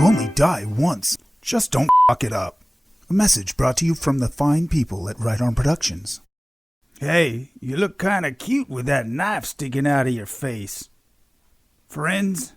You only die once. Just don't fuck it up. A message brought to you from the fine people at Right Arm Productions. Hey, you look kinda cute with that knife sticking out of your face. Friends?